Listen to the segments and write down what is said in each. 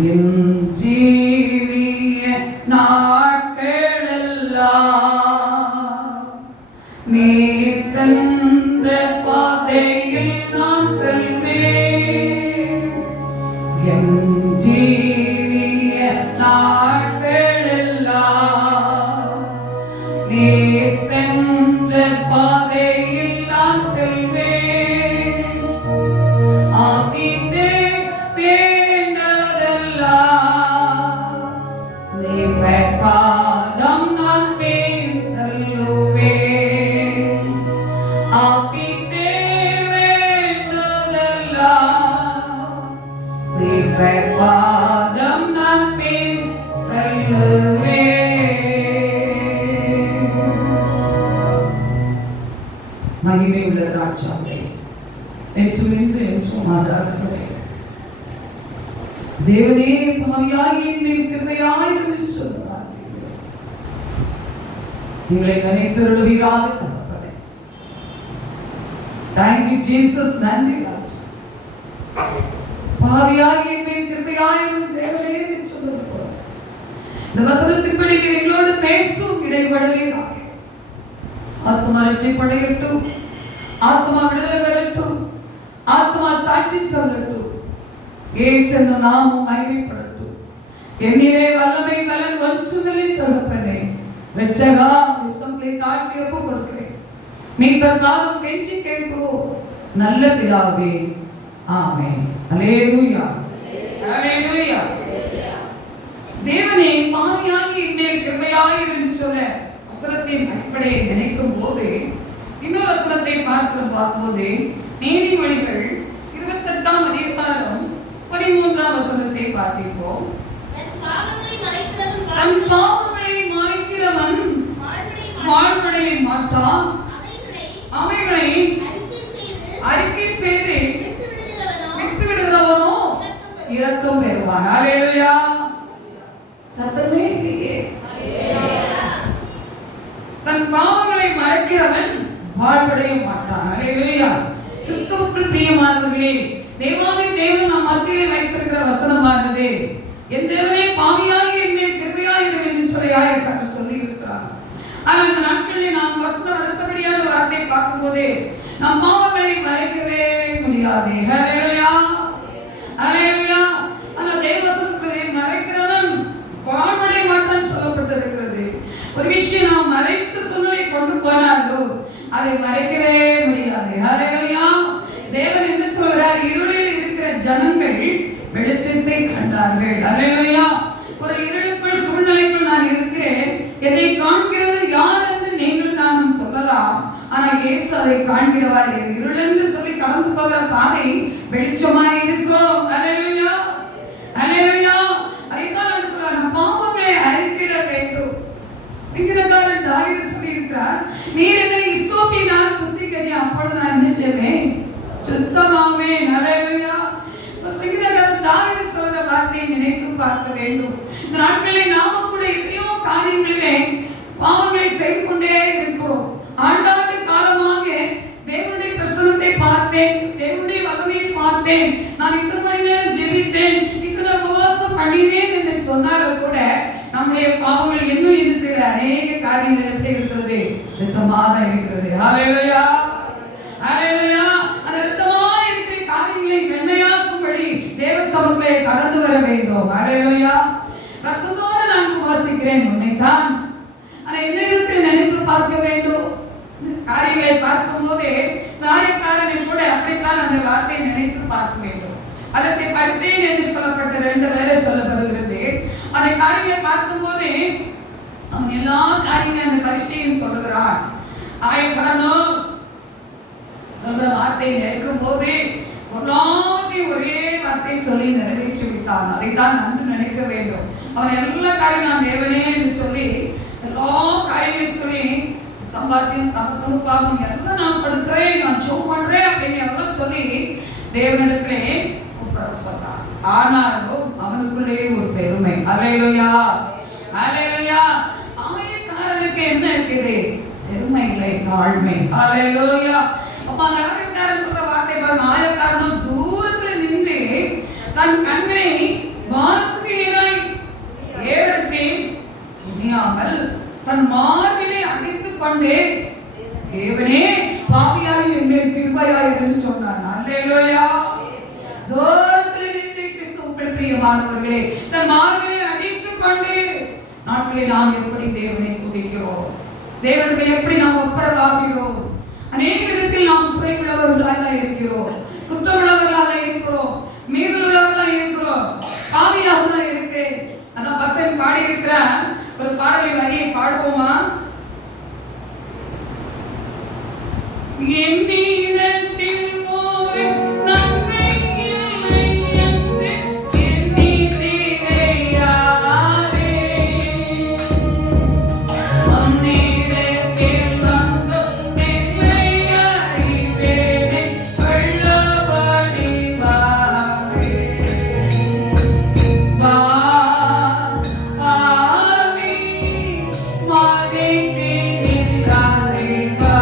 என் ஜீவிய நாட்களெல்லாம் நீ சென்ற பாதையில் நான் செல்வேன். என் ஜீவிய நாட்களெல்லாம் நீ சென்ற பாதையில் நான் செல்வேன். ஆசித்தே பாதம் நான் பின் செல்லுவேன். ஆசித்தே வேண்டுதெல்லாம் பாதம் நான் பின் செல்லுவேன். மகிமை உள்ள ராஜாவே, என்றும் என்றும் ஆராதனை தேவனே, பாவியாகி என் கிருபையாயிரும் சொல்கிறார். எங்களை நினைத்தருளுவீராக தகப்பனே. Thank you Jesus. நன்றி ராஜா. பாவியாகி என் கிருபையாயிரும் தேவனே சொல்லுவது போல இந்த வசனத்தின்படி எங்களோடு பேசும் இடைபடுவீராக. ஆத்மா ரட்சிப்படையட்டும், ஆத்மா விடுதலை பெறட்டும், ஆத்மா சாட்சி சொல்லட்டும். இயேசு நாமம் மகிமைப்படட்டும். என்னிலே வல்லமை பலன் ஒன்றுமில்லை தகப்பனே. இரட்சகா, விசுவாசத்தை தாழ்த்தி ஒப்புக் கொடுக்கிறேன். மீட்பர் பாதம் கெஞ்சி கேட்கிறோம் நல்ல பிதாவே, ஆமென். அல்லேலூயா, அல்லேலூயா. தேவனே, பாவியாகி என்மேல் கிருபையாயிரு என்று சொல்ல வசனத்தின் அடிப்படையை நினைக்கும் போது இன்னொரு வசனத்தை பார்க்கும்போது நீதிமொழிகள் 28ஆம் அதிகாரம் 13ஆம் வசனத்தை வாசிப்போம். தன் பாவங்களை மறைக்கிறவன் வாழ்வடைய மாட்டான். அவைகளை அறிக்கை செய்து விட்டு விடுகிறவனோ இரக்கம் பெறுவான். அல்லேலூயா. சத்தமே இல்லையே. தன் பாவங்களை மறைக்கிறவன் வாழ்வடைய மாட்டான். அல்லேலூயா. கிறிஸ்துவுக்குள் பிரியமானவர்களே, தேவாதி தேவன் நம் மத்தியிலே வைத்திருக்கிற வசனமானது, என் தேவனே, பாவியாகி என்மேல் கிருபையாயிரும் என்று சொல்லி இருக்கிறார். ஆனால் இந்த நாட்களில் நாம் வசனம் அடுத்தபடியான வார்த்தை பார்க்கும்போதே நம் பாவங்களை மறைக்கவே முடியாது. ஹல்லேலூயா, ஹல்லேலூயா. அந்த தேவ வசனத்தை மறைக்கிறவன் வாழ்வடைய மாட்டான் சொல்லப்பட்டிருக்கிறது. ஒரு விஷயம் நாம் மறைத்து சூழ்நிலை கொண்டு போனாலும் அதை மறைக்கவே முடியாது. ஹல்லேலூயா. தேவன் என்ன சொல்றார்? இருளில் இருக்கிற ஜனங்கள் வெளிச்சத்தை கண்டார்கள். அல்லேலூயா. ஒரு இருளுக்குள் சூழ்நிலைக்குள் நான் இருக்கிறேன், எதை காண்கிறது யார் என்று நீங்கள் நானும் சொல்லலாம். ஆனால் இயேசு அதை காண்கிறவர். இருள் என்று சொல்லி கடந்து போகிற பாதை வெளிச்சமாய் இருக்கும். அல்லேலூயா, அல்லேலூயா. அதைத்தான் அவர் சொல்றார், பாவங்களை அறிக்கையிட வேண்டும். சங்கீதக்காரன் தாவீது சொல்லியிருக்கிறார், நீர் என்னை இசோப்பினால் சுத்திகரி, அப்பொழுது நான் என்ன செய்வேன்? சுத்தமாவே. அல்லேலூயா. சங்கீதக்காரன் தாவீது சொல்ற வார்த்தையை நினைத்து பார்க்க வேண்டும். இந்த நாட்களில் நாம கூட எத்தனையோ காரியங்களிலே பாவங்களை செய்து கொண்டே இருக்கிறோம். ஆண்டாண்டு காலமாக தேவனுடைய பிரசன்னத்தை பார்த்தேன், தேவனுடைய வல்லமையை பார்த்தேன், நான் இத்தனை மணி நேரம் ஜெபித்தேன், இத்தனை உபவாசம் பண்ணினேன் என்று சொன்னாலும் கூட நம்முடைய பாவங்கள் இன்னும் இது செய்ய அநேக காரியங்கள் எப்படி இருக்கிறது? ரத்தமாக இருக்கிறது. ஹல்லேலூயா, ஹல்லேலூயா. அந்த ரத்தமாக இருக்கிற காரியங்களை வெண்மையாக்கும்படி தேவ சமூகத்திலே கடந்து வர வேண்டும். ஹல்லேலூயா. ரசத்தோடு நான் உபவாசிக்கிறேன் உன்னைத்தான். ஆனால் என்னை நினைத்து பார்க்க வேண்டும். காரியங்களை பார்க்கும் போதே நாயக்காரனில் கூட அப்படித்தான் அந்த வார்த்தையை நினைத்து பார்க்க வேண்டும். அதற்கு பரிசேயன் என்று சொல்லப்பட்ட 2 பேரை சொல்லப்படுகிறது. அந்த காரியங்களை பார்க்கும் போதே அவன் எல்லா காரியங்களையும் அந்த பரிசேயன் சொல்லுகிறான். ஆயக்காரனோ சொல்ற வார்த்தையை நினைக்கும் போதே எல்லாத்தையும் ஒரே வார்த்தை சொல்லி நிறைவேற்றி விட்டான். அதைத்தான் நன்று நினைக்க வேண்டும். அவன் எல்லா காரியம் நான் தேவனே என்று சொல்லி எல்லா காரியங்களையும் சொல்லி சம்பாத்தியம் தமசமுக்காகவும் எல்லாம் நான் கொடுக்கிறேன், நான் ஷோ பண்றேன் அப்படின்னு எல்லாம் சொல்லி தேவனிடத்திலே கூப்பிட சொல்றான். ஆனாலும் அவனுக்குள்ளே ஒரு பெருமை. அல்லேலூயா, அல்லேலூயா. ஆயக்காரனுக்கு என்ன இருக்குது? பெருமை இல்லை, தாழ்மை. அல்லேலூயா. அப்ப அந்த ஆயக்காரன் சொல்ற வார்த்தை பாருங்க. ஆயக்காரனும் தூரத்துல நின்று தன் கண்ணை வானத்துக்கு ஏறாய் ஏறெடுத்தே துணியாமல் தன் மார்பிலே அடித்துக் கொண்டே தேவனே பாவியாய் என் மேல் கிருபையாய் என்று சொன்னார். அல்லேலூயா. தூரத்தில் நின்று கிறிஸ்துவுக்குள் பிரியமானவர்களே, தன் மார்பிலே அடித்துக் கொண்டு நாட்களில் நாம் எப்படி தேவனை துதிக்கிறோம், தேவனுக்கு எப்படி நாம் ஒப்புரவாகிறோம். அநேக விதத்தில் நாம் குறைவுள்ளவர்களாக இருக்கிறோம், குற்றமுள்ளவர்களாக இருக்கிறோம், மீதுள்ளவர்களாக இருக்கிறோம், பாவியாக தான் இருக்கு. அதான் பக்தன் பாடி இருக்கிற ஒரு பாடலை வரியை பாடுவோமா? என்னிடத்தில் ஒரு நன்மை இல்லை என்று எண்ணித்தீரையாரே, உன்னிடத்தில் வந்தும் என்னை அறிவேனே, உள்ளபடி வாரே. வா பாவி மறைந்து நின்றாரே, வா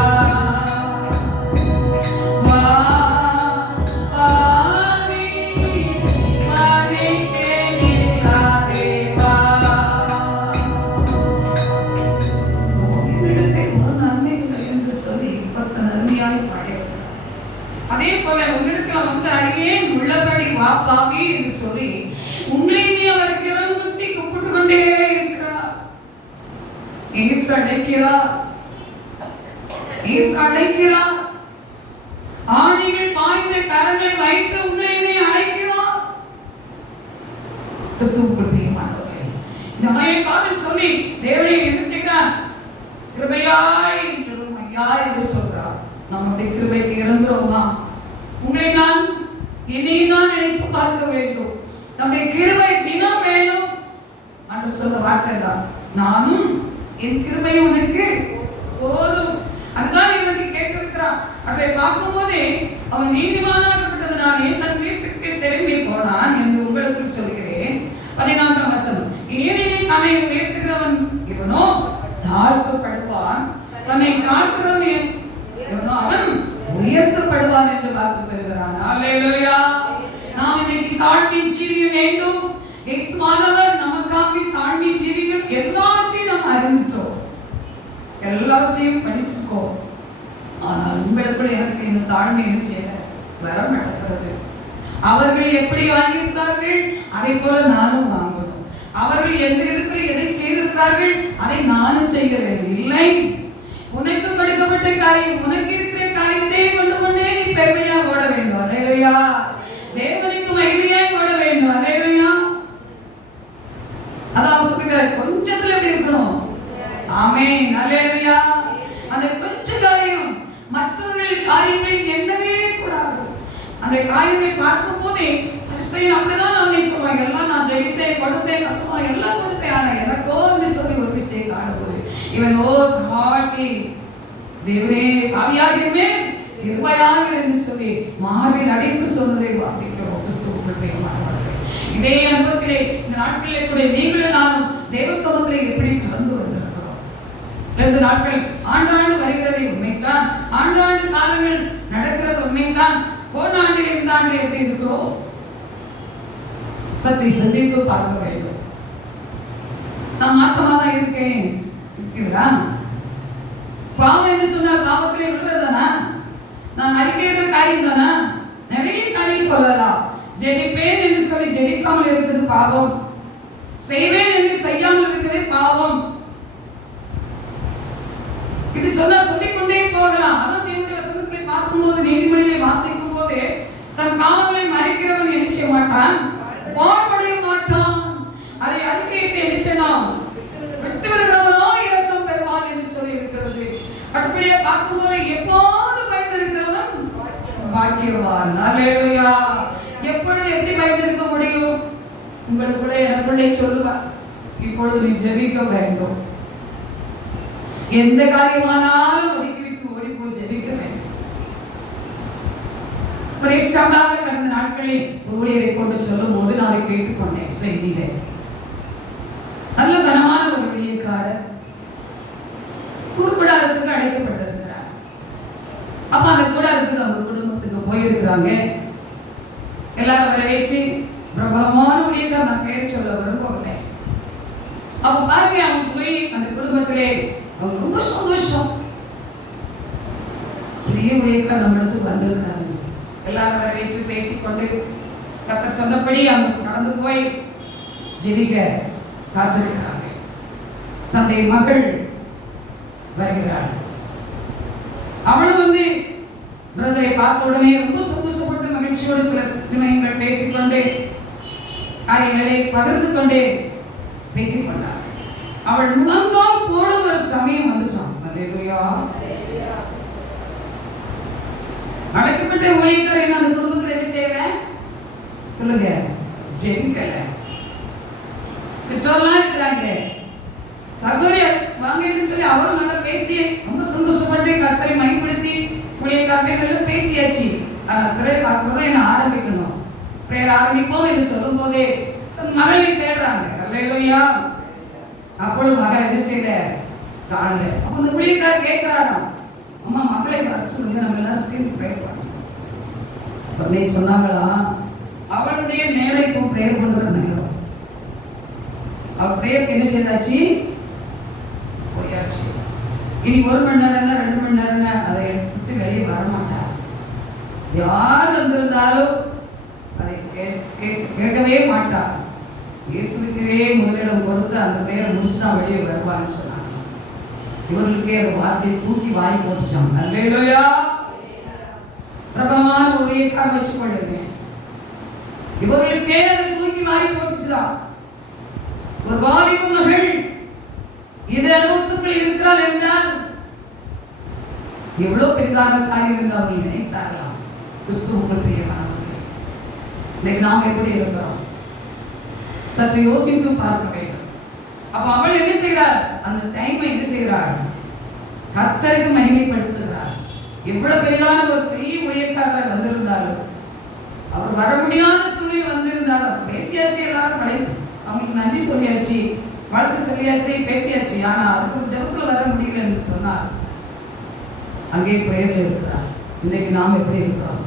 அதே போல உன்னிடத்தில் வந்து அடியேன் உள்ளபடி வா பாவி என்று சொல்லி உங்களை நீ அவருக்கு இடம் குட்டி கூப்பிட்டு கொண்டே இருக்கிறார். இயேசு அழைக்கிறார், இயேசு அழைக்கிறார். ஆணிகள் பாய்ந்த கரங்களை வைத்து உங்களை நீ அழைக்கிறார். கிறிஸ்துவுக்குள் பிரியமானவர்களே, இந்த மயக்காவில் சொல்லி தேவனை என்ன செய்கிறார்? கிருபையாய் கிருபையாய் என்று சொல்றார். நம்முடைய கிருபைக்கு இறங்குறோமா? உங்களை நான் என்னையும் நான் நினைத்து பார்க்க வேண்டும். நம்முடைய கிருபை தினம் வேணும் என்று சொன்ன வார்த்தை தான். நானும் என் கிருபை உனக்கு போதும். அதுதான் இவருக்கு கேட்டிருக்கிறான். அதை பார்க்கும் போதே அவன் நீதிமானாக்கப்பட்டதனாலே தன் வீட்டுக்கு திரும்பி போனான் என்று உங்களுக்கு சொல்கிறேன். 14ஆம் வசனம். ஏனெனில் தன்னை உயர்த்துகிறவன் இவனோ தாழ்த்தப்படுவான், தன்னை தாழ்த்துகிறவன் இவனோ அவன் உயர்த்தப்படுவான் என்று வாக்கு பெறுகிறான். அல்லேலூயா. நாம் இன்னைக்கு தாழ்மை ஜீவிய வேண்டும். இயேசுவானவர் நமக்காக தாழ்மை ஜீவிகள் எல்லாத்தையும் நாம் அறிந்துட்டோம், எல்லாத்தையும் படிச்சுக்கோம். ஆனால் உங்களுக்குள்ள எனக்கு இந்த தாழ்மை செய்ய வர மாட்டேங்கிறது. அவர்கள் எப்படி வாங்கியிருக்கிறார்கள் அதை போல நானும் வாங்கணும். அவர்கள் எந்த இடத்துல எதை செய்திருக்கிறார்கள் அதை நானும் செய்ய வேண்டும். இல்லை, உனக்கு கொடுக்கப்பட்ட காரியம், உனக்கு இருக்கிற காரியத்தை கொண்டு கொண்டே நீ பெருமையாக ஓட வேண்டும். அல்லேலூயா. தேவனுக்கு மகிமையாய் ஓட வேண்டும். அல்லேலூயா. அதான் சொல்லுங்க, கொஞ்சத்துல எப்படி இருக்கணும்? ஆமென். அல்லேலூயா. அந்த கொஞ்ச காரியம் மற்றவர்கள் காரியங்களை எண்ணவே கூடாது. அந்த காரியங்களை பார்க்கும் போதே அப்படிதான் நான் சொல்லுவாங்க, எல்லாம் நான் ஜெயித்தேன், கொடுத்தேன், கஷ்டமா எல்லாம் கொடுத்தேன், ஆனா எனக்கோ சொல்லி ஒரு விஷயம் காணும்போது இவன் ஓ காட்டி தேவரே பாவியாகிருமே கிருபையாக என்று சொல்லி மார்பில் அடைத்து சொன்னதை வாசிக்கிறோம். இதே அனுபவத்திலே இந்த நாட்களிலே கூட நீங்களும் நானும் தேவ சமூகத்திலே எப்படி கலந்து வந்திருக்கிறோம். 2 நாட்கள் ஆண்டாண்டு வருகிறது உண்மைதான், ஆண்டாண்டு காலங்கள் நடக்கிறது உண்மைதான். போன ஆண்டில் இந்த ஆண்டில் எப்படி இருக்கிறோம் சற்றை சந்தித்து பார்க்க வேண்டும். நான் மாற்றமா தான் இருக்கேன் இருக்கிறதா? பாவம் என்று சொன்னால் பாவத்திலே விடுறதானா? நான் அறிக்கையிற காரியம் தானா? நிறைய காரியம் சொல்லலாம். ஜெபிப்பேன் என்று சொல்லி ஜெபிக்காமல் இருக்குது பாவம், செய்வேன் என்று செய்யாமல் இருக்குது பாவம். இப்படி சொன்னா சொல்லிக்கொண்டே போகலாம். அதான் தேவனுடைய வசனத்தை பார்க்கும்போது நீதிமொழிகளை வாசிக்கும் போது தன் பாவங்களை மறைக்கிறவன் என்ன செய்ய மாட்டான், பாவப்படைய மாட்டான். அதை அறிக்கையிட்டு என்ன செய்யலாம், விட்டு விடுகிறவனோ இரக்கம் பெறுவான் என்று சொல்லி இருக்கிறது. அப்படியே பார்க்கும்போது எப்போது பயந்திருக்கிறவன் பாக்கியவான். அல்லேலூயா. எப்பொழுது எப்படி பயந்திருக்க முடியும்? உங்களுக்குள்ள எனக்குள்ளே சொல்லுவார், இப்பொழுது நீ ஜெபிக்க வேண்டும். எந்த காரியமானாலும் ஒதுக்கிவிட்டு ஓடிப்போய் ஜெபிக்க வேண்டும். கடந்த நாட்களில் ஊழியரை கொண்டு சொல்லும் போது நான் அதை கேட்டுக்கொண்டேன். செய்தியிலே நல்ல கனமான ஒரு ஊழியக்காரர் கூடாரத்துக்கு அழைக்கப்பட்டிருக்கிறார். அப்ப அந்த கூடாரத்துக்கு அவங்க குடும்பத்துக்கு போயிருக்கிறாங்க. எல்லாரும் வரவேற்று பிரபலமான ஊழியக்காரர் நான் பேர் சொல்ல விரும்பவில்லை. அப்ப பாருங்க, அவன் போய் அந்த குடும்பத்திலே அவங்க ரொம்ப சந்தோஷம். பெரிய ஊழியக்காரர் நம்ம இடத்துக்கு வந்திருக்கிறாங்க. எல்லாரும் வரவேற்று பேசிக்கொண்டு கர்த்தர் சொன்னபடி அவங்க நடந்து போய் ஜெபிக்க காத்திருக்கிறாங்க. தன்னுடைய மகள் வருகிறாள். அவளும் வந்து பிரதரை பார்த்த உடனே ரொம்ப சந்தோஷப்பட்டு மகிழ்ச்சியோடு சில சமயங்கள் பேசிக்கொண்டே காரியங்களை பகிர்ந்து கொண்டே பேசிக்கொண்டார். அவள் முழங்கால் போட ஒரு சமயம் வந்துச்சான். அல்லேலூயா. அழைக்கப்பட்ட ஊழியக்காரர் அந்த குடும்பத்தில் என்ன செய்யல சொல்லுங்க, ஜெபிக்கல. பெற்றோர்லாம் இருக்கிறாங்க, சகோதரி வாங்க சொல்லி அவரும் நல்லா பேசி ரொம்ப சந்தோஷப்பட்டு கர்த்தரை மகிமைப்படுத்தி ஊழியக்காரர்கள் பேசியாச்சு. பிரேயர் பார்க்கும்போது என்ன ஆரம்பிக்கணும், பிரேயர் ஆரம்பிப்போம் என்று சொல்லும் போதே மகளை தேடுறாங்க. அல்லேலூயா. அப்பொழுது மகள் என்ன செய்யல, காணல. அப்ப அந்த ஊழியக்காரர் கேட்கிறாராம், அம்மா மகளை வர சொல்லுங்க, நம்ம எல்லாரும் சேர்ந்து பிரேயர் பண்ணணும். உடனே சொன்னாங்களா, அவளுடைய நேரம் இப்போ பிரேயர் பண்ற நேரம். அவள் பிரேயருக்கு என்ன செய்தாச்சு, போயாச்சு. இனி 1 மணி நேரம் 2 மணி நேரம் அதை விட்டு வெளியே வர மாட்டார். யார் வந்திருந்தாலும் அதை கேட்கவே மாட்டார். இயேசுக்கே முதலிடம் கொடுத்து அந்த பிரேயரை முடிச்சு தான் வெளியே வருவான்னு சொன்னாங்க. இவர்களுக்கே அந்த வார்த்தையை தூக்கி வாய் போட்டுச்சாங்க. அல்லேலூயா. பிரபலமான ஊழியக்காரர் வச்சுக்கொள்ளுங்க, இவர்களுக்கே அதை தூக்கி வாய் போட்டுச்சுதான். ஒரு வாலிப மகள் இது அனுபவத்துக்குள் இருக்கிறாள் என்றால் எவ்வளவு பெரிதான காரியம் என்று அவர்கள் நினைத்தார்களாம். கிறிஸ்துவுக்குள் பிரியமானவர்களே, இன்னைக்கு நாம் எப்படி இருக்கிறோம் சற்று யோசித்து பார்க்க வேண்டும். அப்ப அவள் என்ன செய்கிறாள், அந்த டைமை என்ன செய்கிறாள், கர்த்தருக்கு மகிமைப்படுத்துகிறாள். எவ்வளவு பெரிதான ஒரு பெரிய ஊழியக்காரர் வந்திருந்தாலும், அவர் வர முடியாத சூழ்நிலை வந்திருந்தாலும் பேசியாச்சு, எல்லாரும் அழைத்து அவங்களுக்கு நன்றி சொல்லியாச்சு, வாழ்த்து சொல்லியாச்சு, பேசியாச்சு. ஆனா அதுக்கு ஜபத்துல வர முடியல என்று சொன்னார். அங்கே பிரேயர்ல இருக்கிறார். இன்னைக்கு நாம் எப்படி இருக்கிறோம்?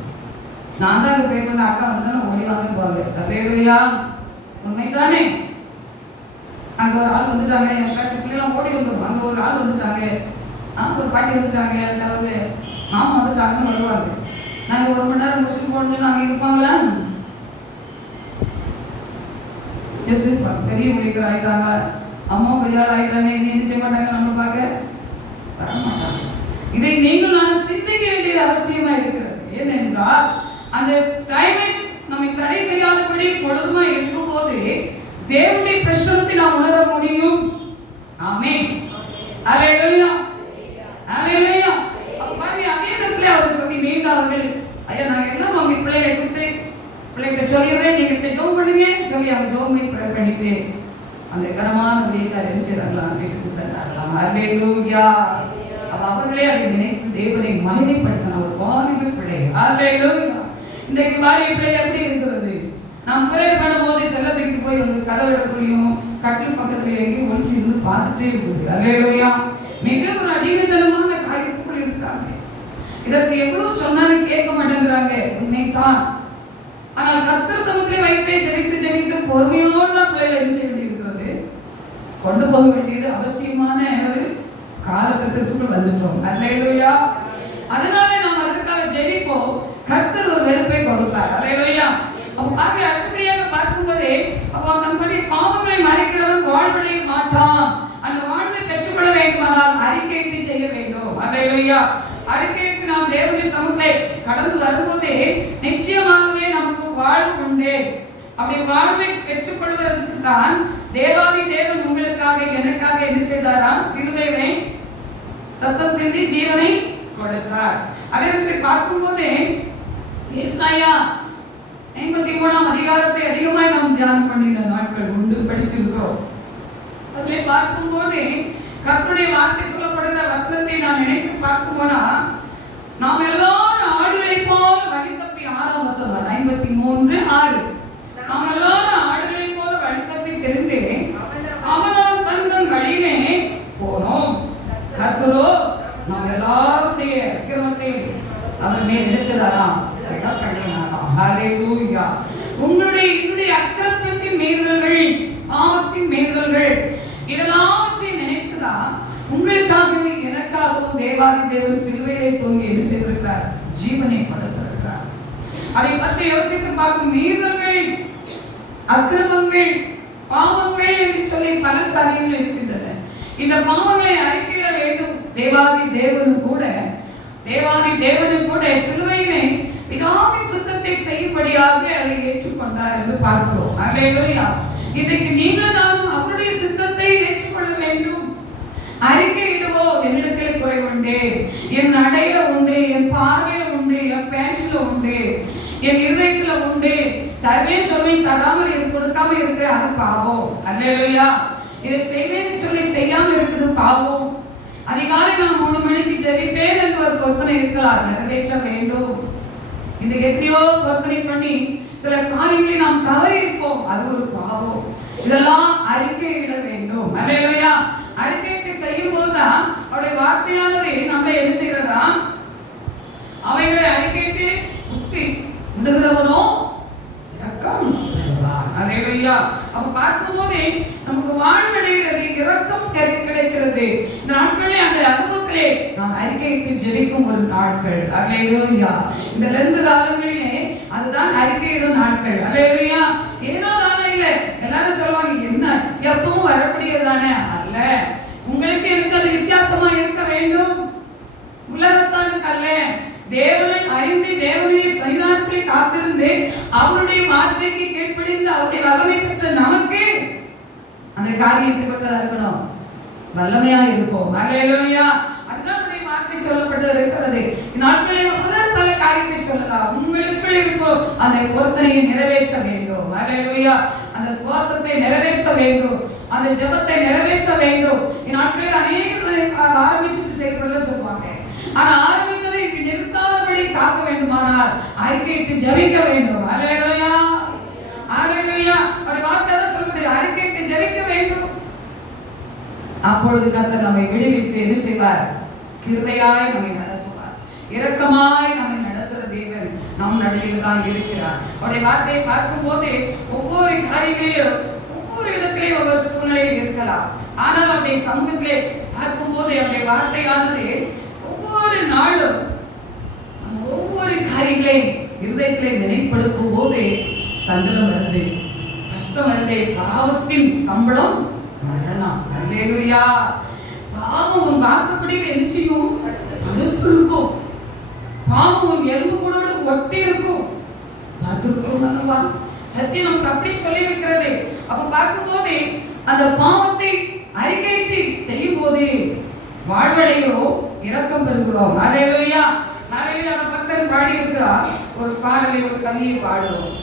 நான் தான் அங்கே பிரேயர் பண்ண அக்கா வந்துட்டாலும் ஓடி வாங்க போவாங்க. அல்லேலூயா. உண்மைதானே? அங்க ஒரு ஆள் வந்துட்டாங்க, என் பிள்ளைலாம் ஓடி வந்துடும். அங்க ஒரு ஆள் வந்துட்டாங்க, ஒரு பாட்டி வந்துட்டாங்க, அதாவது மாமா வந்துட்டாங்கன்னு வருவாங்க. நாங்க 1 மணி நேரம் முடிச்சுட்டு போகணும்னு நாங்க இருப்பாங்களா? யோசிப்பாங்க. பெரிய ஊழியர் ஆயிட்டாங்க, அம்மா பெரியாள் ஆயிட்டாங்க, இனி என்ன செய்ய மாட்டாங்க, நம்ம பார்க்க வரமாட்டாங்க. இதை நீங்கள் நான் சிந்திக்க வேண்டியது அவசியமா இருக்கிறது. ஏனென்றால் அந்த டைமை நம்மை தடை செய்யாதபடி பொழுதுமா இருக்கும் போது தேவனுடைய பிரசன்னத்தை நாம் உணர முடியும். ஆமென். அல்லேலூயா. அல்லேலூயா. அப்படி அதே இடத்துல அவர் சொல்லி நீண்டார்கள், ஐயா நாங்க எல்லாம் அவங்க பிள்ளைகளை கொடுத்து பிள்ளைகிட்ட சொல்லிடுறேன், நீங்க இப்படி ஜோம் பண்ணுங்க சொல்லி அவங்க ஜோம் பண்ணி ப்ரேயர் பண்ணிட்டு அந்த கனமான ஊழியக்காரர் என்ன செய்யறாங்களாம், வீட்டுக்கு சென்றார்களாம். அல்லேலூயா. அப்ப அவர்களே அதை நினைத்து தேவனை மகிமைப்படுத்தின ஒரு வாலிப பிள்ளை. அல்லேலூயா. இன்றைக்கு வாலிப பிள்ளை எப்படி இருக்கிறது? நாம் ப்ரேயர் பண்ணும்போது செல்லப்பைக்கு போய் உங்க கதவிடக்குள்ளையும் கட்டில் பக்கத்துல எங்கேயும் ஒளிச்சு இருந்து பார்த்துட்டே இருக்குது. அல்லேலூயா. மிக ஒரு அடிமைத்தனமான காரியத்துக்குள் இருக்கிறாங்க. இதற்கு எவ்வளவு சொன்னாலும் கேட்க மாட்டேங்கிறாங்க. உண்மைதான். ஆனால் கர்த்தர் சமூகத்தை வைத்தே ஜெபித்து ஜெபித்து பொறுமையோடு தான் பிள்ளைகளை என்ன செய்ய வேண்டியிருக்கிறது, கொண்டு போக வேண்டியது அவசியமான ஒரு காலகட்டத்துக்குள் வந்துட்டோம். அல்லேலூயா. அதனால நாம் அதற்காக ஜெபிப்போம். கர்த்தர் ஒரு வெறுப்பை கொடுப்பார். அல்லேலூயா. அப்ப பாருங்க, அடுத்தபடியாக பார்க்கும்போதே அப்ப தன்னுடைய பாவங்களை மறைக்கிறவன் வாழ்வடைய மாட்டான். அந்த வாழ்வை பெற்றுக்கொள்ள வேண்டுமானால் அறிக்கையிட்டு செய்ய வேண்டும். அல்லேலூயா. அறிக்கைக்கு நாம் தேவனுடைய சமூகத்தை கடந்து வரும்போதே நிச்சயமாகவே நமக்கு வாழ்வு உண்டு. அப்படி வாழ்வை பெற்றுக்கொள்வதற்கு தான் தேவாதி தேவன் உங்களுக்காக எனக்காக என்ன செய்தாராம், சிலுவையிலே ரத்தம் சிந்தி ஜீவனை கொடுத்தார். அதே பார்க்கும்போது ஏசாயா 53ஆம் அதிகாரத்தை அதிகமாய் நாம் தியானம் பண்ணின நாட்கள் உண்டு, படிச்சிருக்கிறோம். அதில் பார்க்கும்போது கர்த்தருடைய வார்த்தை சொல்லப்படுகிற வசனத்தை நான் நினைத்து பார்க்கும் போனா, நாம் எல்லாரும் ஆடுகளை போல வழி தப்பி 6ஆம் வசனம் 53:6 நாம் எல்லாரும் ஆடுகளை போல வழி தப்பி தெரிந்து அவனவன் தன் வழியிலே போனோம். கர்த்தரோ நாம் எல்லாருடைய அக்கிரமத்தை அவர் மேல் நினைச்சதாராம். ஹல்லேலூயா. என்னுடைய அக்கிரமத்தின் மீறல்கள், பாவத்தின் மீறல்கள் இதெல்லாவற்றையும் நினைத்துதான் உங்களுக்காகவே எனக்காகவும் தேவாதி தேவன் சிலுவையிலே தூங்கி என்ன செய்திருக்கிறார்? ஜீவனை கொடுத்திருக்கிறார். அதை சற்று யோசித்து பார்க்கும். மீறல்கள், அக்கிரமங்கள், பாவங்கள் என்று சொல்லி பல காரியங்கள் இருக்கின்றன. இந்த பாவங்களை அறிக்கையிட வேண்டும். தேவாதி தேவனும் கூட சிலுவையிலே பிதாவின் சுத்தத்தை செய்யும்படியாக அதை ஏற்றுக்கொண்டார் என்று பார்க்கிறோம். அல்லேலூயா. இன்றைக்கு நீங்கள் நானும் அவருடைய சித்தத்தை ஏற்றுக்கொள்ள வேண்டும். அறிக்கையிடுவோம். என்னிடத்தில் குறை உண்டு, என் நடையில உண்டு, என் பார்வையில உண்டு, என் பேச்சுல உண்டு, என் இருதயத்துல உண்டு, தரவே சொல்லி தராமல் கொடுக்காம இருக்கு, அது பாவம். அல்லேலூயா. இதை செய்வேன்னு சொல்லி செய்யாம இருக்குது பாவம். அதிகாலை நான் 3 மணிக்கு ஜெபிப்பேன் என்று ஒரு பொருத்தனை இருக்கலாம், நிறைவேற்ற வேண்டும். இன்னைக்கு எத்தனையோ பொருத்தனை பண்ணி சில காரியங்களை நாம் தவறி இருப்போம், அது ஒரு பாவம். இதெல்லாம் அறிக்கையிட வேண்டும். அல்லேலூயா. அறிக்கையிட்டு செய்யும் போதுதான் அவருடைய வார்த்தையானது நம்மளை என்ன செய்கிறதா? அவைகளை அறிக்கையிட்டு முக்தி விடுகிறவனோ இரக்கம் பெறுவான். அல்லேலூயா. அப்ப பார்க்கும் போதே நமக்கு வாழ்வடைகிறது, இரக்கம் கிடைக்கிறது. இந்த நாட்களே அந்த அனுபவத்திலே நான் அறிக்கையிட்டு ஜெபிக்கும் ஒரு நாட்கள். அல்லேலூயா. இந்த 2 காலங்களிலே அதுதான் அறிக்கையிடும் நாட்கள். அல்லேலூயா. ஏதோ தானே இல்லை, எல்லாரும் சொல்லுவாங்க என்ன எப்பவும் வரக்கூடியது தானே. அல்ல, உங்களுக்கு எனக்கு அது வித்தியாசமா இருக்க வேண்டும். உலகத்தானுக்கு அல்ல, தேவனை அறிந்து தேவனுடைய சன்னிதானத்தை காத்திருந்து அவருடைய வார்த்தைக்கு கீழ்ப்படிந்து அவருடைய வல்லமை பெற்ற நமக்கு அந்த காரியம் எப்படிப்பட்டதா இருக்கணும்? வல்லமையா இருக்கும். அல்லேலூயா. அதுதான் அவருடைய வார்த்தை சொல்லப்பட்டு இருக்கிறது. நாட்களில் பல காரியத்தை சொல்லலாம். உங்களுக்குள் இருக்கும் அந்த பொருத்தனையை நிறைவேற்ற வேண்டும். அல்லேலூயா. அந்த உபவாசத்தை நிறைவேற்ற வேண்டும், அந்த ஜெபத்தை நிறைவேற்ற வேண்டும். இந்நாட்களில் அநேக ஆரம்பிச்சுட்டு செயல்பட சொல்லுவாங்க. ஆனா ஆரம்பித்ததை நிறுத்தாதபடி காக்க வேண்டுமானால் அறிக்கையிட்டு ஜெபிக்க வேண்டும். அல்லேலூயா. அல்லேலூயா. அவருடைய வார்த்தை தான் சொல்லுது, அறிக்கையிட்டு ஜெபிக்க வேண்டும். அப்பொழுது கர்த்தர் நம்மை விடுவித்து என்ன செய்வார்? கிருபையாய் நம்மை நடத்துவார், இரக்கமாய் நம்மை நடத்துகிற தேவன் நம் நடுவில் தான் இருக்கிறார். அவருடைய வார்த்தையை பார்க்கும் போது ஒவ்வொரு காரியங்களிலும் ஒவ்வொரு விதத்திலே ஒவ்வொரு சூழ்நிலையில் இருக்கலாம். ஆனால் அவருடைய சமூகத்திலே பார்க்கும் போது அவருடைய வார்த்தையானது ஒவ்வொரு நாளும் ஒவ்வொரு காரியங்களை இருதயத்திலே நினைப்படுத்தும் போது சஞ்சலம் வருது, கஷ்டம் வருது. பாவத்தின் சம்பளம் மரணம். அல்லேலூயா. பாவம் உன் வாசப்படியில் என்ன செய்யும்? படுத்து இருக்கும். பாவம் உன் எலும்பு கூட ஒட்டி இருக்கும், பார்த்திருக்கும் அல்லவா? சத்தியம் நமக்கு அப்படி சொல்லி இருக்கிறது. அப்ப பார்க்கும் போது அந்த பாவத்தை அறிக்கையிட்டு செய்யும் போது வாழ்வடைகிறோம், இரக்கம் பெறுகிறோம். அல்லேலூயா. அல்லேலூயா. அந்த பக்தர் பாடி இருக்கிறார் ஒரு பாடலை, ஒரு கவியை பாடுவோம்.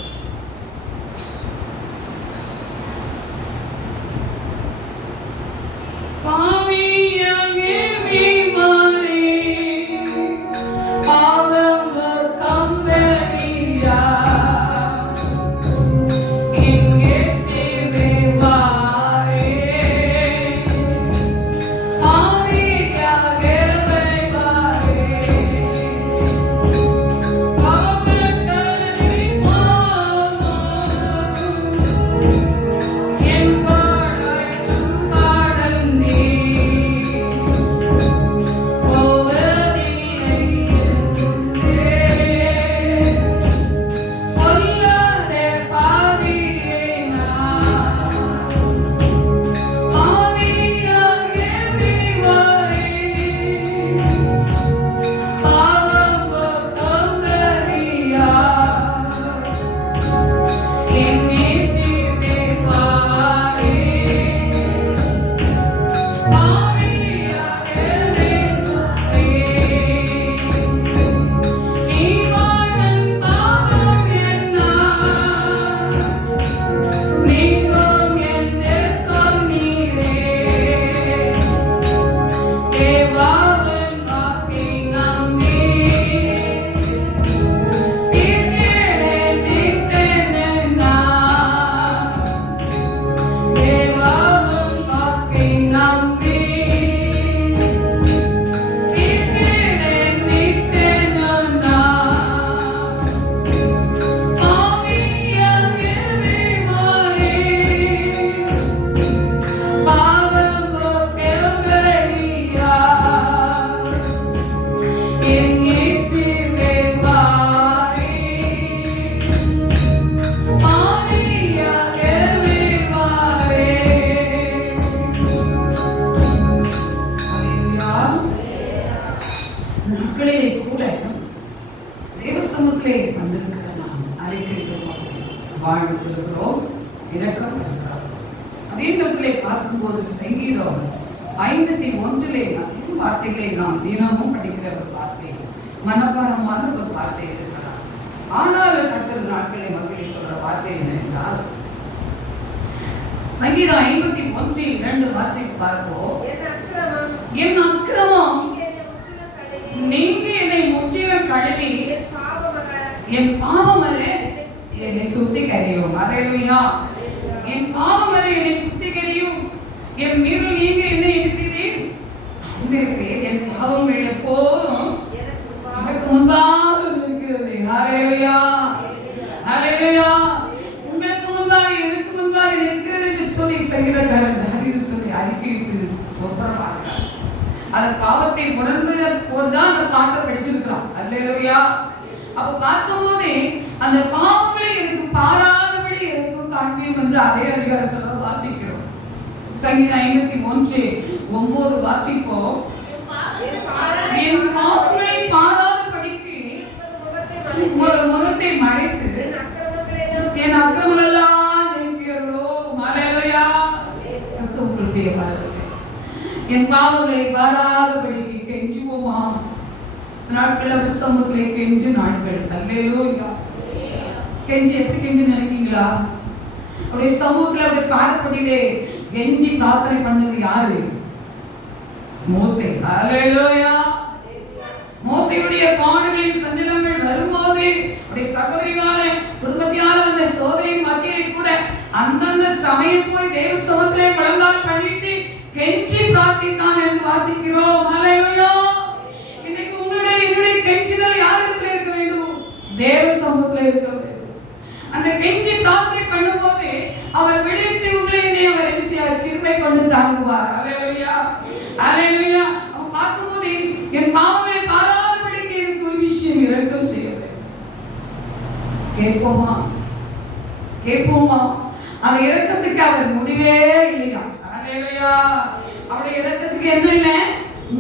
இரக்கப்படுகிறார். அதே இடத்திலே பார்க்கும்போது சங்கீதம் 51 நிறைய வார்த்தைகளை நாம் தினமும் படிக்கிற ஒரு வார்த்தை, மனப்பாடமான ஒரு வார்த்தை இருக்கிறார். ஆனாலும் கர்த்தர் நாட்களை மக்களை சொல்ற வார்த்தை என்ன என்றால், சங்கீதம் 51:2 வாசித்து பார்ப்போம். என் அக்கிரமம் நீங்க என்னை முற்றிலும் கழுவி என் பாவமற என்னை சுத்திகரியும். அல்லேலூயா. என் பாவமற என்னை சுத்திகரியும். என் மீறல் நீங்க என்னை என்ன செய்தீர்? என் பாவங்கள் எப்போதும் எனக்கு முன்பாக இருக்கிறது. அல்லேலூயா. அல்லேலூயா. உங்களுக்கு முன்பாக எனக்கு முன்பாக இருக்கிறது என்று சொல்லி சங்கீதக்காரன் தாவீது சொல்லி அறிக்கையிட்டு ஒப்புரவாகிறார். அந்த பாவத்தை உணர்ந்து போதுதான் அந்த பாட்டை படிச்சிருக்கிறான். அல்லேலூயா. அப்ப பார்க்கும்போதே அந்த பாவங்களை எனக்கு பாராதபடி எனக்கும் காண்பியும் என்று அதே அதிகாரத்துல வாசிக்கிறோம். சங்கீதம் 51:9 வாசிப்போம். என் பாவங்களை பாராதபடிக்கு ஒரு முகத்தை மறைத்து என் அக்கிரமங்கள் எல்லாம் நீக்கியவர்களோ. அல்லேலூயா. கிறிஸ்துவுக்குள்ளே வாழ்க. என் பாவங்களை பாராதபடிக்கு கெஞ்சுவோமா? நாட்கள் அவர் சமூகத்திலே கெஞ்சு நாட்கள். அல்லேலூயா. கெஞ்சி எப்படி கெஞ்சு நினைக்கிறீங்களா? அவருடைய சமூகத்தில் அவருடைய பாதப்படியிலே கெஞ்சி பிரார்த்தனை பண்ணது யாரு? மோசே. அல்லேலூயா. மோசேயுடைய பாடுகளின் சஞ்சலங்கள் வரும்போது அவருடைய சகோதரியான குடும்பத்தினால வந்த சோதனை மத்தியிலே கூட அந்தந்த சமயம் போய் தேவ சமூகத்திலே முழங்கால் பண்ணிட்டு கெஞ்சி பிரார்த்தித்தான் என்று வாசிக்கிறோம். அல்லேலூயா. இன்னைக்கு என்னுடைய கெஞ்சிதல் யாரிடத்தில் இருக்க வேண்டும்? தேவ சமூகத்தில் இருக்க வேண்டும். அந்த கெஞ்சி பிரார்த்தனை பண்ணும்போது அவர் விடுவித்து உங்களை அவர் கிருபை கொண்டு தாங்குவார். அல்லேலூயா. அல்லேலூயா. அவன் பார்க்கும்போது என் பாவங்களை பாராதபடிக்கு எனக்கு ஒரு விஷயம் இரக்கம் செய்ய வேண்டும். கேட்போமா? கேட்போமா? அந்த இரக்கத்துக்கு அவர் முடிவே இல்லையா? அல்லேலூயா. அவருடைய இரக்கத்துக்கு என்ன இல்லை?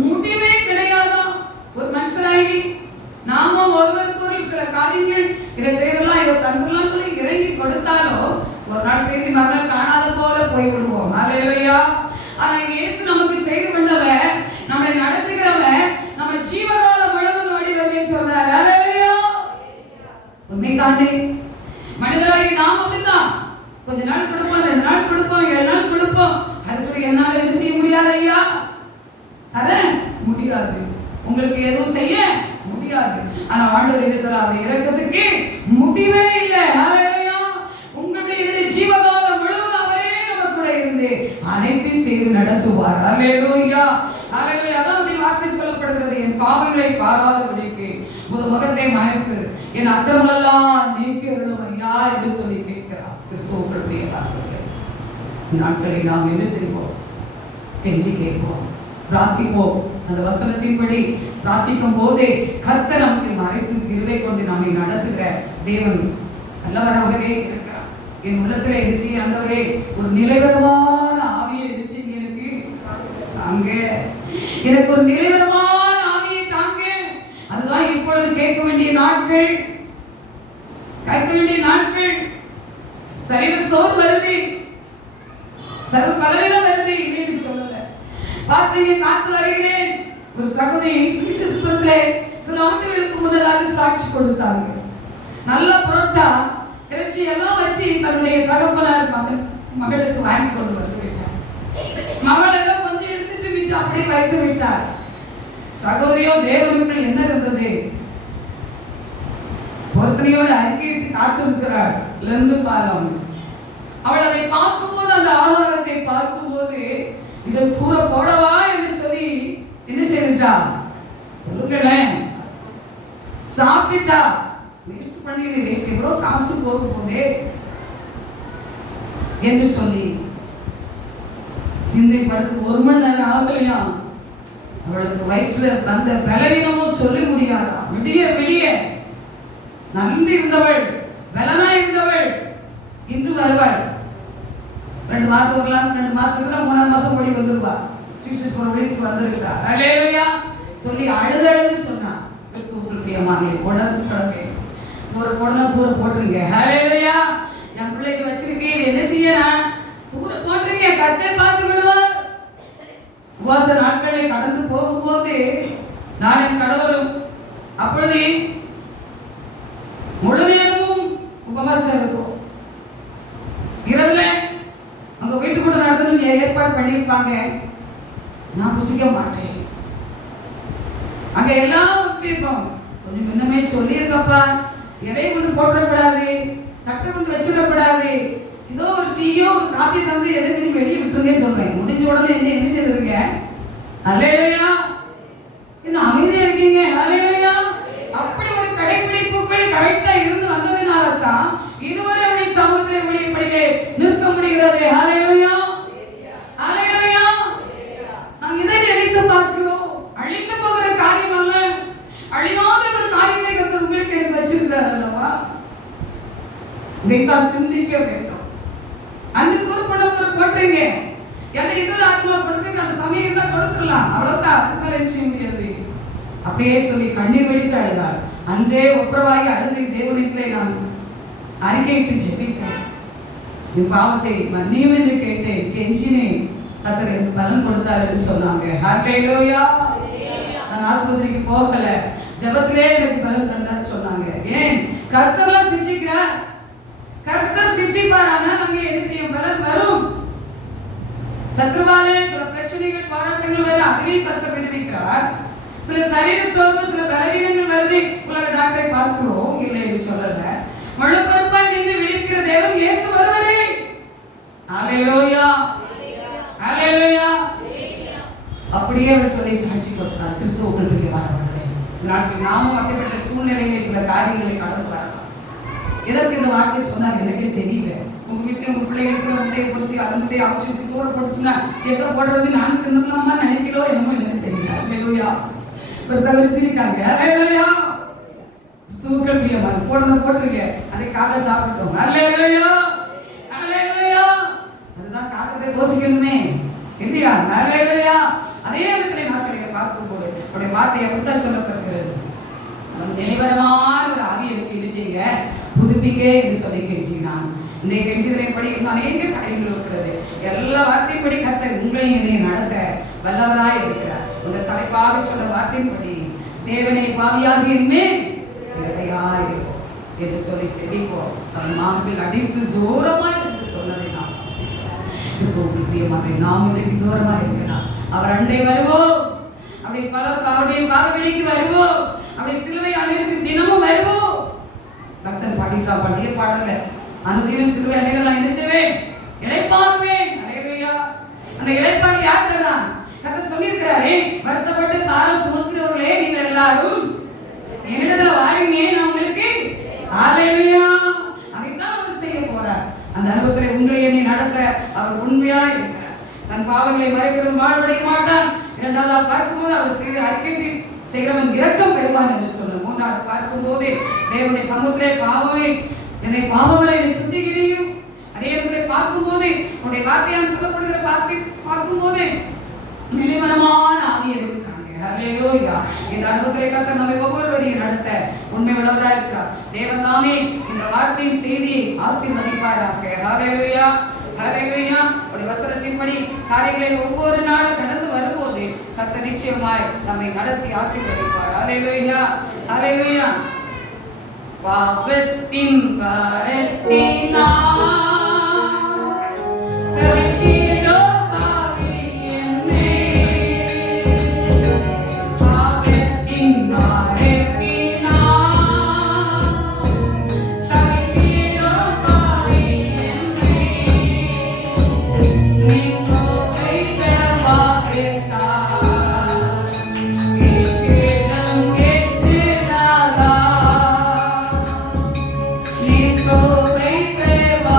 முடிவே கிடையாதா? ஒரு மனுஷராகி நாம ஒருவருக்கு ஒரு சில காரியங்கள் இதை செய்யலாம் இதை தந்துடலாம் சொல்லி இறங்கி கொடுத்தாலும் ஒரு நாள் செய்தி மறுநாள் காணாத போல போய்விடுவோம். அல்லேலூயா. ஆனா இயேசு நமக்கு செய்து கொண்டவர், நம்மை நடத்துகிறவர், நம்ம ஜீவகால முழுவதும் ஓடி வருவேன் சொல்றார். அல்லேலூயா. உண்மைதானே? மனிதராகி நாம் அப்படித்தான். கொஞ்ச நாள் கொடுப்போம், 2 நாள் கொடுப்போம், 7 நாள் கொடுப்போம். அதுக்கு என்னால என்ன செய்ய முடியாது ஐயா? தர முடியாது. உங்களுக்கு எதுவும் செய்ய முடியாது. ஆனா ஆண்டவர் என்ன சொல்றார்? அவருடைய இரக்கத்துக்கு முடிவே இல்லை. அல்லேலூயா. உங்களுடைய ஜீவகாலம் முழுவதும் அவரே நம்ம கூட இருந்து அனைத்தையும் செய்து நடத்துவார். அல்லேலூயா. அல்லேலூயா. அதான் அப்படி வார்த்தை சொல்லப்படுகிறது. என் பாவங்களை பாராதபடிக்கு ஒரு முகத்தை மறைத்து என் அக்கிரமங்கள் எல்லாம் நீக்கியருளும் ஐயா என்று சொல்லி கேட்கிறார். கிறிஸ்துவுக்குள்ளே நாட்களை நாம் என்ன செய்வோம்? கெஞ்சி கேட்போம், பிரார்த்திப்போம். அந்த வசனத்தின்படி பிரார்த்திக்கும் போதே கர்த்தர் நமக்கு மறைத்து கிருபை கொண்டு நம்மை நடத்துகிற தேவன் நல்லவராகவே இருக்கிறார். என் உள்ளத்துல இருந்துச்சு ஆண்டவரே ஒரு நிலைவரமான ஆவியை இருந்துச்சு எனக்கு தாங்க, எனக்கு ஒரு நிலைவரமான ஆவியை தாங்க. அதுதான் இப்பொழுது கேட்க வேண்டிய நாட்கள், கேட்க வேண்டிய நாட்கள். சரீர சோர் வருது, சர்வ பலவீனம் வருது இல்லைன்னு சொல்லல. பாஸ்டர் காத்து வருகிறேன். ஒரு சகோதரி சுவிசேஷத்திலே சில ஆண்டுகளுக்கு முன்னதாக சாட்சி கொடுத்தாங்க. நல்ல புரோட்டா இறைச்சி எல்லாம் வச்சு தன்னுடைய தகப்பனார் மகளுக்கு வாங்கி கொண்டு வந்து விட்டார். மகள் ஏதோ கொஞ்சம் எடுத்துட்டு மிச்சம் அப்படியே வைத்து விட்டார். சகோதரியோ தேவனுக்குள் என்ன இருந்தது? பொருத்தனையோடு அறிக்கையிட்டு காத்திருக்கிறாள். லந்து காலம் அவள் அதை பார்க்கும்போது, அந்த ஆதாரத்தை பார்க்கும்போது இதை தூர போடவா என்று சொல்லி என்ன செய்துட்டா? சொல்லுங்களேன், சாப்பிட்டா. வேஸ்ட் பண்ணி வேஸ்ட், எவ்வளவு காசு போக போதே என்று சொல்லி சிந்தைப்படுத்து 1 மணி நேரம் ஆகலையா அவளுக்கு வயிற்றுல வந்த பலவீனமோ சொல்லி முடியாதா? விடிய விடிய நன்றி இருந்தவள், பலனா இருந்தவள் இன்று வருவாள். 2 மாதம் வரலாம், 2 மாசத்துல 3ஆவது மாசம் ஓடி வந்துருவா. 6 வீட்டுக்கு வந்திருக்கிறா. அல்லேலூயா சொல்லி அழுது சொன்னா, கிறிஸ்துவுக்குள் பிரியமானவர்களே, உடம்பு கடமை தூர போடணும், தூர போட்டுருங்க. அல்லேலூயா. என் பிள்ளைக்கு வச்சிருக்கேன், இது என்ன செய்யறேன், தூர போட்டுறீங்க, கர்த்தர் பார்த்து விடுவார். உபவாச நாட்களை கடந்து போகும்போது நான் என் கணவரும் அப்பொழுது முழு நேரமும் உபவாசம் இருக்கும். இரவுல அங்க வீட்டுக்குள்ள நடந்து ஏற்பாடு பண்ணியிருப்பாங்க, நான் புசிக்க மாட்டேன். அங்க எல்லாம் வச்சிருக்கோம், கொஞ்சம் முன்னமே சொல்லியிருக்கப்பா, இலையை கொண்டு போட்டக்கூடாது, தட்டை கொண்டு வச்சிடக்கூடாது, ஏதோ ஒரு டீயோ ஒரு காஃபி தந்து எதுக்கு வெளியே விட்டுருங்கன்னு சொல்றேன். முடிஞ்ச உடனே என்ன செய்திருங்க, அல்லேலூயா, இன்னும் அமைதியா இருக்கீங்க, அல்லேலூயா. அப்படி ஒரு கடைபிடிப்புகள் கரெக்டா இருந்து வந்ததுனால தான் இதுவரை அப்படி சமூகத்தில் இப்படியே நிற்க முடிகிறது. அல்லேலூயா, அல்லேலூயா. நாம் இதை நினைத்து பார்க்கிறோம், அழிந்து போகிற காரியம் அல்ல, அழியாத ஒரு காரியத்தை கர்த்தர் உங்களுக்கு எனக்கு வச்சிருக்கிறார் அல்லவா. இதைத்தான் சிந்திக்க வேண்டும். அந்த பொறுப்பணம் ஒரு போட்டீங்க, ஏன்னா இன்னொரு ஆத்மா கொடுத்து அந்த சமயம் தான் கொடுத்துடலாம், அவ்வளவுதான், அதுக்கு மேல செய்ய முடியாது. அப்படியே சொல்லி கண்ணீர் வடித்து அழுதாள். அன்றே ஒப்புரவாகி அழுது தேவனுக்குள்ளே நான் அறிக்கையிட்டு ஜெபித்தேன், என் பாவத்தை மன்னியும் என்று கேட்டேன், கெஞ்சினேன், கர்த்தர் எனக்கு பலன் கொடுத்தார் என்று சொன்னாங்க. ஹல்லேலூயா. நான் ஆஸ்பத்திரிக்கு போகல, ஜெபத்திலே எனக்கு பலன் தந்தார் சொன்னாங்க. ஏன் கர்த்தர்லாம் சிச்சிக்கிறார், கர்த்தர் சிச்சிப்பார், ஆனால் அங்கே என்ன செய்யும், பலன் வரும். சத்ருவாலே சில பிரச்சனைகள் போராட்டங்கள் வர அதிலே கர்த்தர் விடுவிக்கிறார். சில சரீர சோர்வு, சில பலவீனங்கள் வருது, உலக டாக்டரை பார்க்கிறோம், இல்லை என்று சொல்லல, முழுப்பொறுப்பாய் நின்று விடுவிக்கிற தேவன் இயேசு வருவரே. அல்லேலூயா, அல்லேலூயா. அப்படியே அவர் சொல்லி சாட்சி கொடுத்தார். கிறிஸ்துவுக்குள் பிரியமானவர்களே, நாட்கள் நாமும் அப்படிப்பட்ட சூழ்நிலையிலே சில காரியங்களை கடந்து வரலாம். எதற்கு இந்த வார்த்தை சொன்னார் எனக்கே தெரியல. உங்க வீட்டுல உங்க பிள்ளைகள் சில முட்டையை பொறிச்சு அருந்தையை அவிச்சு தூர போட்டுச்சுன்னா எங்க போடுறது, நானும் தின்னுக்கலாமா நினைக்கிறோம், என்னமோ எனக்கு தெரியல. அல்லேலூயா. ஒரு சகரிச்சிருக்காங்க, அல்லேலூயா. கிறிஸ்துவுக்குள் பிரியமானவர்களே, போடுறத போட்டுருங்க, அதை காக சாப்பிட்டோம். அல்லேலூயா, அல்லேலூயா. அதுதான் காகத்தை கோசிக்கணுமே இல்லையா? அல்லேலூயா. அதே இடத்துல நாட்களை பார்க்கும்போது அவருடைய வார்த்தை அப்படித்தான் சொல்லப்படுகிறது. நிலைவரமான ஒரு ஆவி இருக்கு, இது செய்ய புதுப்பிக்க என்று சொல்லி கெஞ்சினான். இந்த கெஞ்சிதலை படி அநேக காரியங்கள் இருக்கிறது. எல்லா வார்த்தைப்படி கர்த்தர் உங்களையும் என்னையும் நடத்த வல்லவராய் இருக்கிறார். உங்கள் தலைப்பாக சொன்ன வார்த்தைப்படி தேவனை பாவியாக மேல் கிருபையாய் இருக்கும் என்று சொல்லி செடிப்போம். அவன் மார்பில் அடித்து தூரமாய் சொன்னதை நாம் கிறிஸ்துவுக்குள் பிரியமானவர்களே, நாம் இன்றைக்கு தூரமாக இருக்கிறார். அவர் அண்டை வருவோம், அப்படி பல அவருடைய பாதவெளிக்கு வருவோம், அப்படி சிலுவை அணிந்து தினமும் வருவோம். பக்தன் பாடிக்கா பழைய பாடல, அனுதினம் சிலுவை அணிகள் நினைச்சவேன், இளைப்பாறுவேன். அல்லேலூயா. அந்த இளைப்பாறு யார் தருதான்? கர்த்தர் சொல்லியிருக்கிறாரே, வருத்தப்பட்டு பாரம் சுமக்கிறவர்களே நீங்கள் எல்லாரும் என்னிடத்துல வாருங்க, நான் உங்களுக்கு அல்லேலூயா. அதைத்தான் அவர் செய்ய போறார். அந்த அனுபவத்தில் உங்களை என்னை நடத்த அவர் உண்மையா இருக்கிறார். தன் பாவங்களை மறைக்கிறவன் வாழ்வடைய மாட்டான். இரண்டாவது பார்க்கும்போது அவர் செய்த அறிக்கை செய்கிறவன் இரக்கம் பெறுவான் என்று சொன்ன. மூன்றாவது பார்க்கும்போது தேவனுடைய சமூகத்திலே பாவமே என்னை பாவங்களை சுத்திகரியும். அதே இடங்களை பார்க்கும்போது உன்னுடைய வார்த்தையால் சொல்லப்படுகிற வார்த்தை பார்க்கும்போது நிலைவரமான ஆவியை எடுத்தாங்க. அல்லேலூயா. இந்த அனுபவத்திலே கர்த்தர் நம்மை ஒவ்வொருவரையும் நடத்த உண்மை உள்ளவராய் இருக்கிறார். தேவன் தாமே இந்த வார்த்தையின் செய்தியை ஆசீர்வதிப்பாராக. அல்லேலூயா, அல்லேலூயா. ஒரு வசனத்தின்படி காரியங்களை ஒவ்வொரு நாளும் கடந்து வரும்போது கர்த்தர் நிச்சயமாய் நம்மை நடத்தி ஆசீர்வதிப்பார். அல்லேலூயா, அல்லேலூயா. பாவத்தின் கரத்தினால் நீ கோவை பிரேவா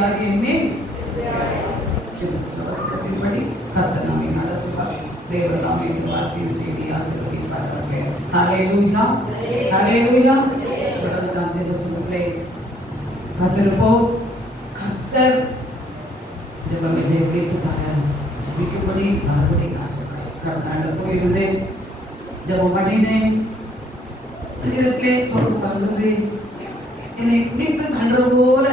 ஆவியாகிய மேல் வசனத்தின்படி கர்த்தர் நம்மை நடத்துவார். தேவன் நாமே இந்த வார்த்தையை செய்தி ஆசீர்வதிப்பார்கள். ஹல்லேலூயா, ஹல்லேலூயா. தொடர்ந்து நாம் ஜெப சொல்லுங்களே காத்திருப்போம். கர்த்தர் ஜெபமே ஜெபித்துட்டாங்க. ஜெபிக்கும்படி மறுபடியும் நான் சொல்றேன். கடந்த ஆண்டு போயிருந்தேன், ஜெபம் பண்ணினேன், சரீரத்திலே சொல் வந்தது, என்னை பிடித்து கண்டு போல